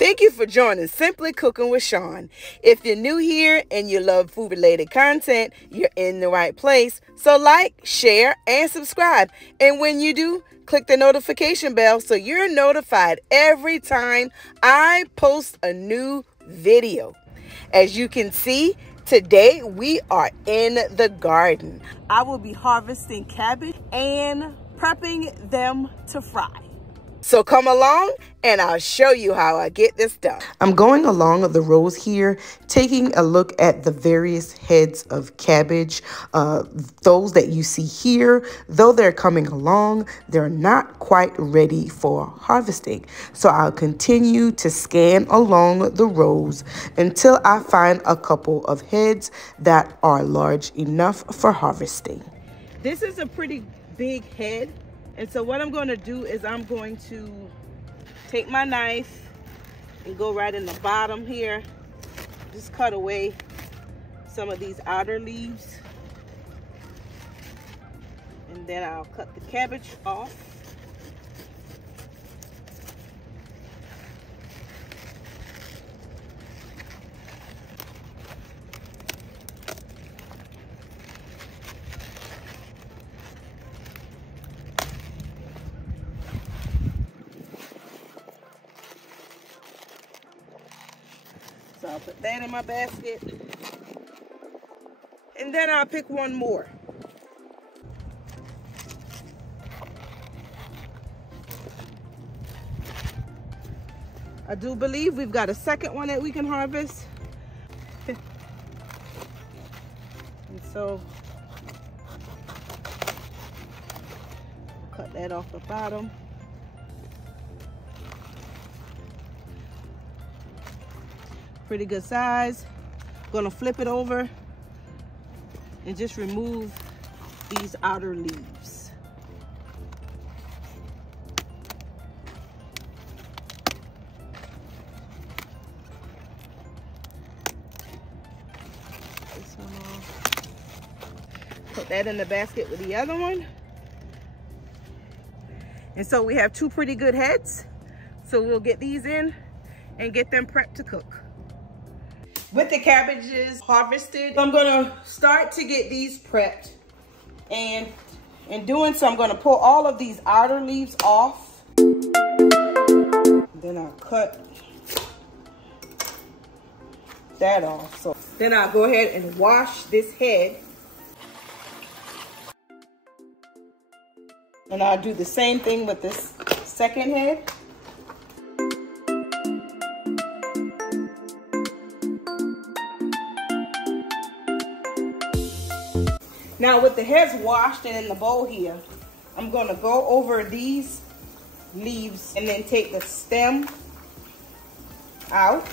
Thank you for joining Simply Cooking with Sean. If you're new here and you love food-related content, you're in the right place. So like, share, and subscribe. And when you do, click the notification bell so you're notified every time I post a new video. As you can see, today we are in the garden. I will be harvesting cabbage and prepping them to fry. So come along and I'll show you how I get this done. I'm going along the rows here, taking a look at the various heads of cabbage. Those that you see here, though they're coming along, they're not quite ready for harvesting. So I'll continue to scan along the rows until I find a couple of heads that are large enough for harvesting. This is a pretty big head. And so what I'm going to do is I'm going to take my knife and go right in the bottom here. Just cut away some of these outer leaves. And then I'll cut the cabbage off. So I'll put that in my basket. And then I'll pick one more. I do believe we've got a second one that we can harvest. And so, cut that off the bottom. Pretty good size. Gonna flip it over and just remove these outer leaves. This one off. Put that in the basket with the other one. And so we have two pretty good heads. So we'll get these in and get them prepped to cook. With the cabbages harvested, I'm gonna start to get these prepped. And in doing so, I'm gonna pull all of these outer leaves off. Then I'll cut that off. So then I'll go ahead and wash this head. And I'll do the same thing with this second head. Now with the heads washed and in the bowl here, I'm gonna go over these leaves and then take the stem out.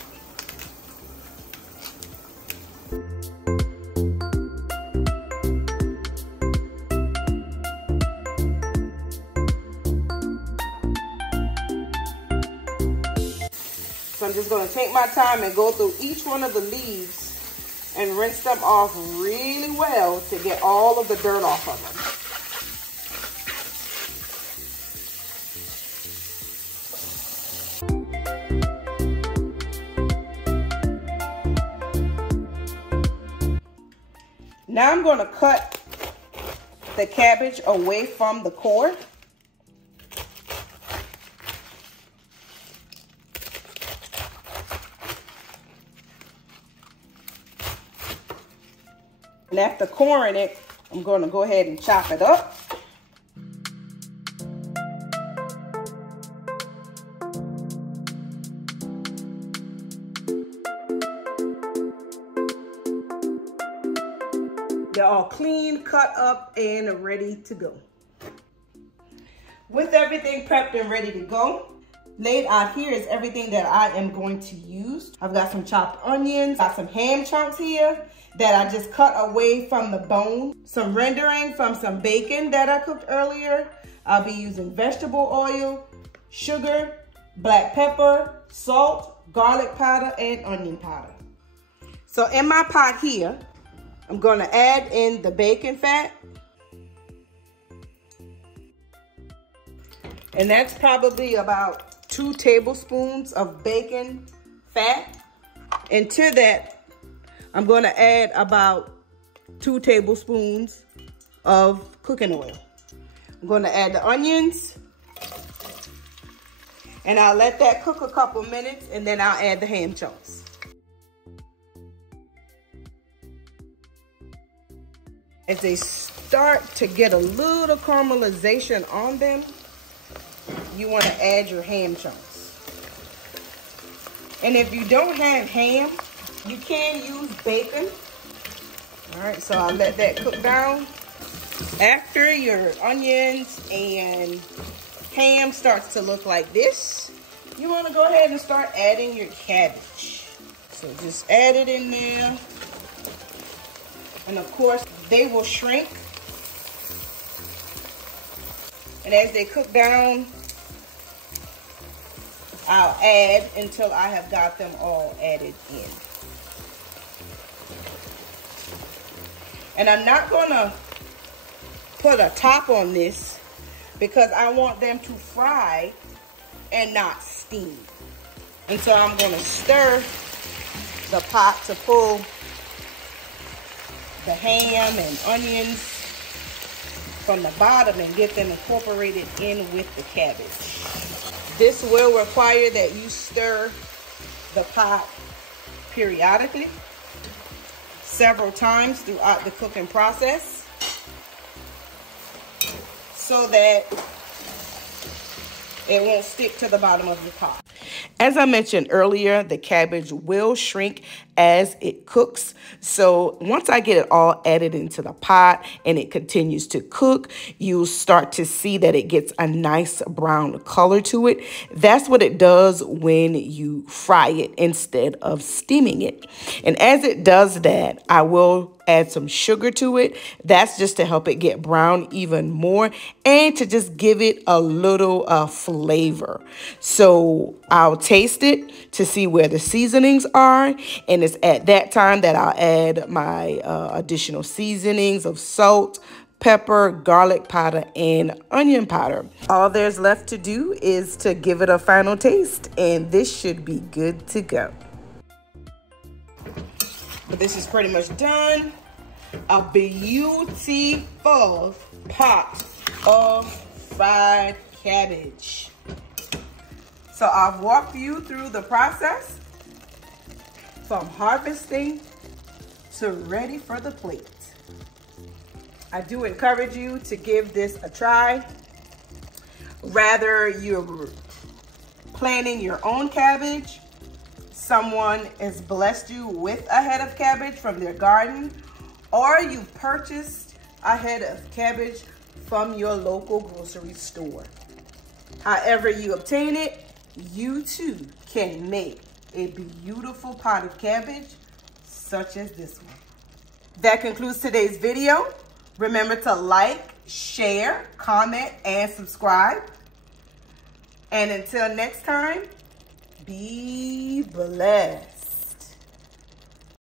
So I'm just gonna take my time and go through each one of the leaves and rinse them off really well to get all of the dirt off of them. Now I'm going to cut the cabbage away from the core. And after coring it, I'm going to go ahead and chop it up. They're all clean, cut up, and ready to go. With everything prepped and ready to go, laid out here is everything that I am going to use. I've got some chopped onions, got some ham chunks here that I just cut away from the bone. Some rendering from some bacon that I cooked earlier. I'll be using vegetable oil, sugar, black pepper, salt, garlic powder, and onion powder. So in my pot here, I'm going to add in the bacon fat. And that's probably about 2 tablespoons of bacon fat. And to that, I'm going to add about 2 tablespoons of cooking oil. I'm going to add the onions. And I'll let that cook a couple minutes, and then I'll add the ham chunks. As they start to get a little caramelization on them, you want to add your ham chunks. And if you don't have ham, you can use bacon. All right, so I'll let that cook down. After your onions and ham starts to look like this, you want to go ahead and start adding your cabbage. So just add it in there. And of course, they will shrink. And as they cook down, I'll add until I have got them all added in. And I'm not gonna put a top on this because I want them to fry and not steam. And so I'm gonna stir the pot to pull the ham and onions from the bottom and get them incorporated in with the cabbage. This will require that you stir the pot periodically, several times throughout the cooking process, so that it won't stick to the bottom of your pot. As I mentioned earlier, the cabbage will shrink as it cooks. So once I get it all added into the pot and it continues to cook, you'll start to see that it gets a nice brown color to it. That's what it does when you fry it instead of steaming it. And as it does that, I will add some sugar to it. That's just to help it get brown even more and to just give it a little flavor. So I'll taste it to see where the seasonings are, and it's at that time that I'll add my additional seasonings of salt, pepper, garlic powder, and onion powder. All there's left to do is to give it a final taste, and this should be good to go. But this is pretty much done. A beautiful pot of fried cabbage. So I've walked you through the process from harvesting to ready for the plate. I do encourage you to give this a try. Whether you're planting your own cabbage, someone has blessed you with a head of cabbage from their garden, or you've purchased a head of cabbage from your local grocery store. However you obtain it, you too can make a beautiful pot of cabbage such as this one. That concludes today's video. Remember to like, share, comment, and subscribe. And until next time, be blessed.